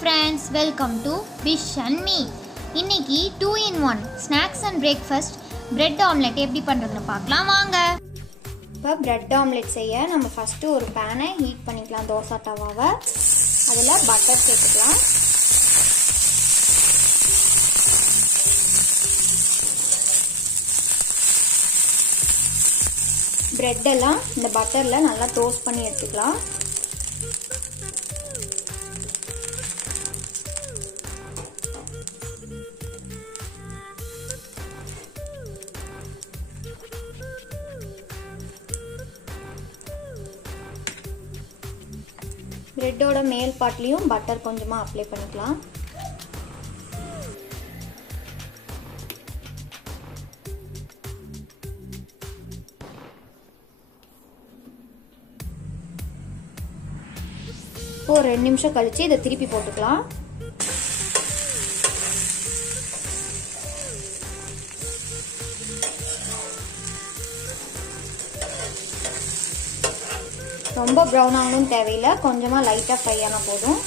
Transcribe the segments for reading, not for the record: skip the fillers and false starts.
friends, welcome to Wish and Me. இன்னைக்கு 2 in 1 snacks and breakfast bread omelette எப்படி பண்றதுன்னு பார்க்கலாம் வாங்க. இப்போ bread omelette செய்ய நம்ம ஃபர்ஸ்ட் ஒரு pan-ஐ ஹீட் பண்ணிக்கலாம் தோசை தவாவை. அதுல பட்டர் சேர்த்துக்கலாம். bread எல்லாம் இந்த பட்டர்ல நல்லா டோஸ்ட் பண்ணி எடுத்துக்கலாம். பிரெட்டோட மேல் பாட்லயும் பட்டர் கொஞ்சமா அப்ளை பண்ணிக்கலாம். ஒரு 2 நிமிஷம் கழிச்சு இதை திருப்பி போட்டுக்கலாம். ரொம்ப ப்ரௌன் ஆகணும் தேவையில்லை, கொஞ்சமா லைட்டா ஃப்ரை ஆனா போதும்.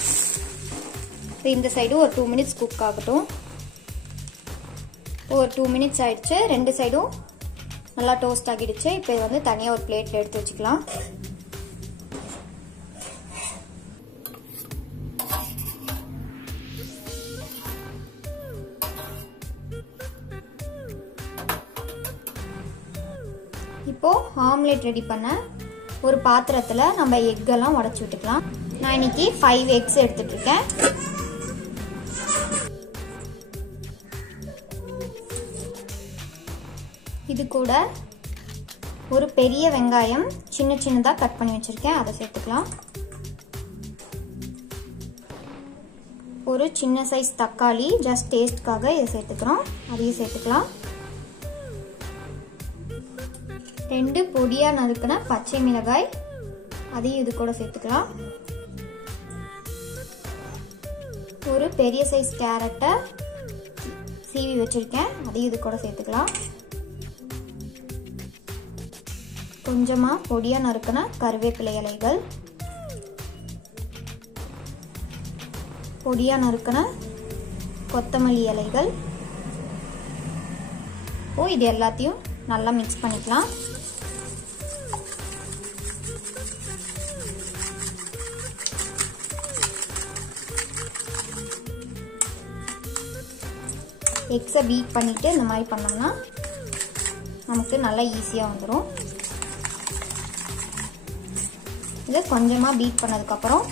இந்த சைடு ஒரு 2 மினிட்ஸ் குக் ஆகட்டும். ஒரு 2 மினிட்ஸ் ஆயிடுச்சு, ரெண்டு சைடும் நல்லா டோஸ்ட் ஆகிடுச்சு. இப்போ இது வந்து தனியா ஒரு பிளேட்ல எடுத்து வச்சுக்கலாம். இப்போ ஆம்லெட் ரெடி பண்ண ஒரு பாத்திரத்துல நம்ம எக் எல்லாம் உடைச்சு விட்டுக்கலாம். நான் இன்னைக்கு 5 எக்ஸ் எடுத்துட்டு இருக்கேன். இது கூட ஒரு பெரிய வெங்காயம் சின்ன சின்னதா கட் பண்ணி வச்சிருக்கேன், அதை சேர்த்துக்கலாம். ஒரு சின்ன சைஸ் தக்காளி ஜஸ்ட் டேஸ்ட்காக இதை சேர்த்துக்கிறோம், அதையும் சேர்த்துக்கலாம். 2 பொடியா நறுக்கின பச்சை மிளகாய், அதையும் இது கூட சேர்த்துக்கலாம். ஒரு பெரிய சைஸ் கேரட்டை சீவி வச்சிருக்கேன், அதையும் இது கூட சேர்த்துக்கலாம். கொஞ்சமா பொடியா நறுக்கின கருவேப்பிலை இலைகள், பொடியா நறுக்கின கொத்தமல்லி இலைகள். இது எல்லாத்தையும் நல்லா மிக்ஸ் பண்ணிக்கலாம். எக்ஸை பீட் பண்ணிட்டு இந்த மாதிரி பண்ணோம்னா நமக்கு நல்லா ஈஸியா வந்துடும். இதை கொஞ்சமா பீட் பண்ணதுக்கப்புறம்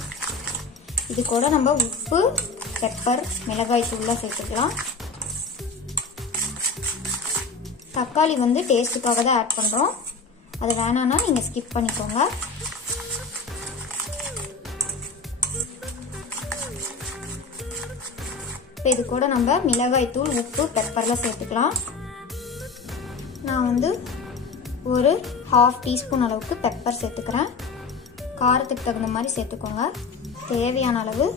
இது கூட நம்ம உப்பு, பெப்பர், மிளகாய் தூள்லாம் சேர்த்துக்கலாம். தக்காளி வந்து டேஸ்ட்டுக்காக தான் ஆட் பண்றோம், அது வேணாம்னா நீங்க ஸ்கிப் பண்ணிக்கோங்க. இது கூட நம்ம மிளகாய் தூள், உப்பு, பெப்பர்லாம் சேர்த்துக்கலாம். நான் வந்து ஒரு 1/2 டீஸ்பூன் அளவுக்கு பெப்பர் சேர்த்துக்கிறேன். காரத்துக்கு தகுந்த மாதிரி சேர்த்துக்கோங்க. தேவையான அளவு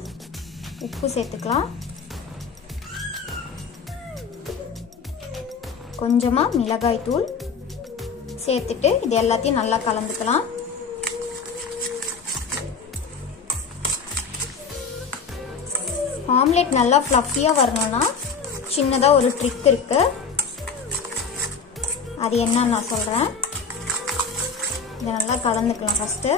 உப்பு சேர்த்துக்கலாம். கொஞ்சமா மிளகாய் தூள் சேர்த்துட்டு இது எல்லாத்தையும் நல்லா கலந்துக்கலாம். ஆம்லெட் நல்லா ஃப்ளஃபியா வரணும்னா சின்னதா ஒரு ட்ரிக் இருக்கு, அது என்னன்னு நான் சொல்றேன். இதை நல்லா கலந்துக்கலாம். ஃபர்ஸ்ட்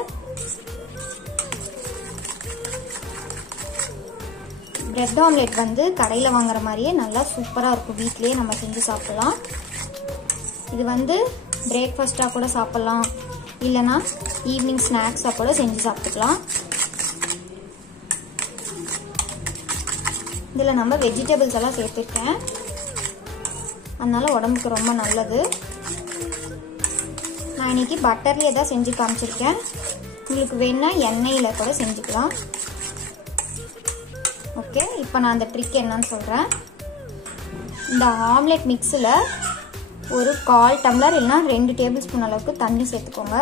பிரெட் ஆம்லெட் வந்து கடையில் வாங்குற மாதிரியே நல்லா சூப்பராக இருக்கும், வீட்லேயே நம்ம செஞ்சு சாப்பிடலாம். இது வந்து பிரேக்ஃபாஸ்டாக கூட சாப்பிடலாம், இல்லைன்னா ஈவினிங் ஸ்நாக்ஸாக கூட செஞ்சு சாப்பிட்டுக்கலாம். இதில் நம்ம வெஜிடபிள்ஸ் எல்லாம் சேர்த்துருக்கேன், அதனால உடம்புக்கு ரொம்ப நல்லது. நான் இன்னைக்கு பட்டர்லேயே தான் செஞ்சு காமிச்சிருக்கேன், உங்களுக்கு வேணும்னா எண்ணெயில் கூட செஞ்சுக்கலாம். ஓகே, இப்போ நான் அந்த ட்ரிக் என்னன்னு சொல்கிறேன். இந்த ஆம்லெட் மிக்ஸில் ஒரு 1/4 டம்ளர் இல்லைனா 2 டேபிள் ஸ்பூன் அளவுக்கு தண்ணி சேர்த்துக்கோங்க.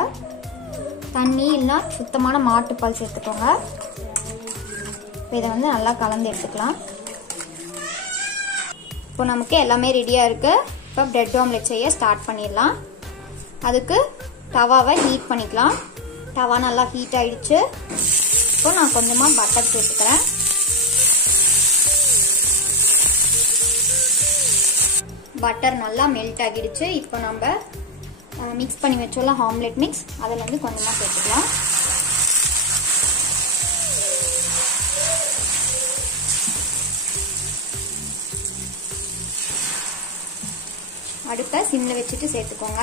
தண்ணி இல்லைனா சுத்தமான மாட்டுப்பால் சேர்த்துக்கோங்க. இப்போ இதை வந்து நல்லா கலந்து எடுத்துக்கலாம். இப்போ நமக்கு எல்லாமே ரெடியாக இருக்குது. இப்போ பிரெட் ஆம்லெட் செய்ய ஸ்டார்ட் பண்ணிடலாம். அதுக்கு தவாவை ஹீட் பண்ணிக்கலாம். தவா நல்லா ஹீட் ஆயிடுச்சு. இப்போ நான் கொஞ்சமாக பட்டர் சேர்த்துக்கிறேன். பட்டர் நல்லா மெல்ட் ஆகிடுச்சு. இப்போ நம்ம மிக்ஸ் பண்ணி வச்சோம்ல ஆம்லெட் மிக்ஸ், அதில் வந்து கொஞ்சமாக சேர்த்துக்கலாம். அடுப்பை சிம்ல வச்சுட்டு சேர்த்துக்கோங்க.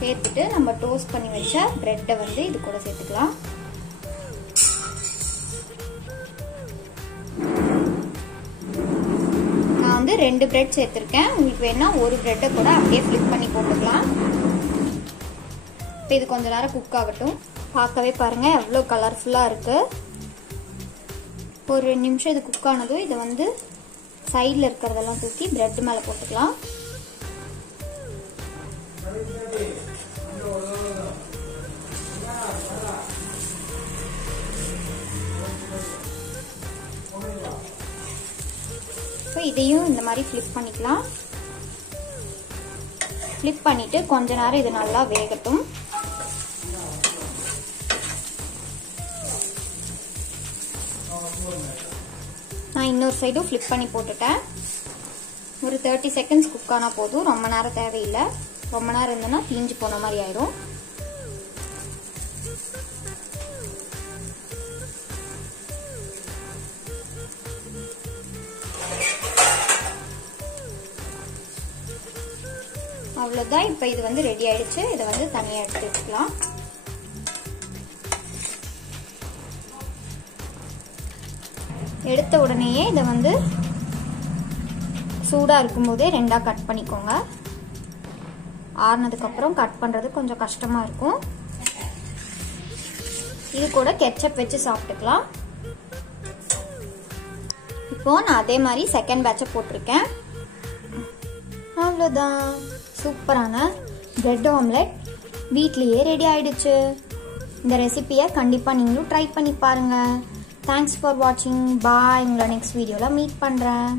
சேர்த்துட்டு நம்ம டோஸ்ட் பண்ணி வச்ச பிரெட்டை வந்து இது கூட சேர்த்துக்கலாம். நான் வந்து 2 பிரெட் சேர்த்திருக்கேன். உங்களுக்கு வேணா ஒரு பிரெட்டை கூட அப்படியே ஃபிளிப் பண்ணி போட்டுக்கலாம். இப்போ இது கொஞ்ச நேரம் குக் ஆகட்டும். பார்க்கவே பாருங்க எவ்வளோ கலர்ஃபுல்லாக இருக்கு. ஒரு 2 நிமிஷம் இது குக் ஆனதும் இதை வந்து சைடில் இருக்கிறதெல்லாம் தூக்கி பிரெட் மேலே போட்டுக்கலாம். இப்போ இதையும் இந்த மாதிரி ஃபிளிப் பண்ணிக்கலாம். ஃபிளிப் பண்ணிட்டு கொஞ்ச நேரம் இது நல்லா வேகட்டும். நான் இன்னொரு சைடும் ஃபிளிப் பண்ணி போட்டுட்டேன். ஒரு 30 செகண்ட்ஸ் குக் ஆனால் போதும், ரொம்ப நேரம் தேவையில்லை. ரொம்ப நேரம் இருந்ததுன்னா தீஞ்சு போன மாதிரி ஆயிடும். அவ்வளோதான். இப்போ இது வந்து ரெடி ஆயிடுச்சு. இதை வந்து தனியாக எடுத்து வச்சுக்கலாம். எடுத்த உடனேயே இதை வந்து சூடாக இருக்கும்போதே 2ஆக கட் பண்ணிக்கோங்க. ஆறுனதுக்கப்புறம் கட் பண்ணுறது கொஞ்சம் கஷ்டமாக இருக்கும். இது கூட கெச்சப் வச்சு சாப்பிட்டுக்கலாம். இப்போ நான் அதே மாதிரி செகண்ட் பேட்சை போட்டிருக்கேன். அவ்வளோதான், சூப்பரான பிரெட் ஆம்லெட் வீட்லேயே ரெடி ஆயிடுச்சு. இந்த ரெசிபியை கண்டிப்பாக நீங்களும் ட்ரை பண்ணி பாருங்கள். தேங்க்ஸ் ஃபார் வாட்சிங். பாய். உங்களை நெக்ஸ்ட் வீடியோவில் மீட் பண்ணுறேன்.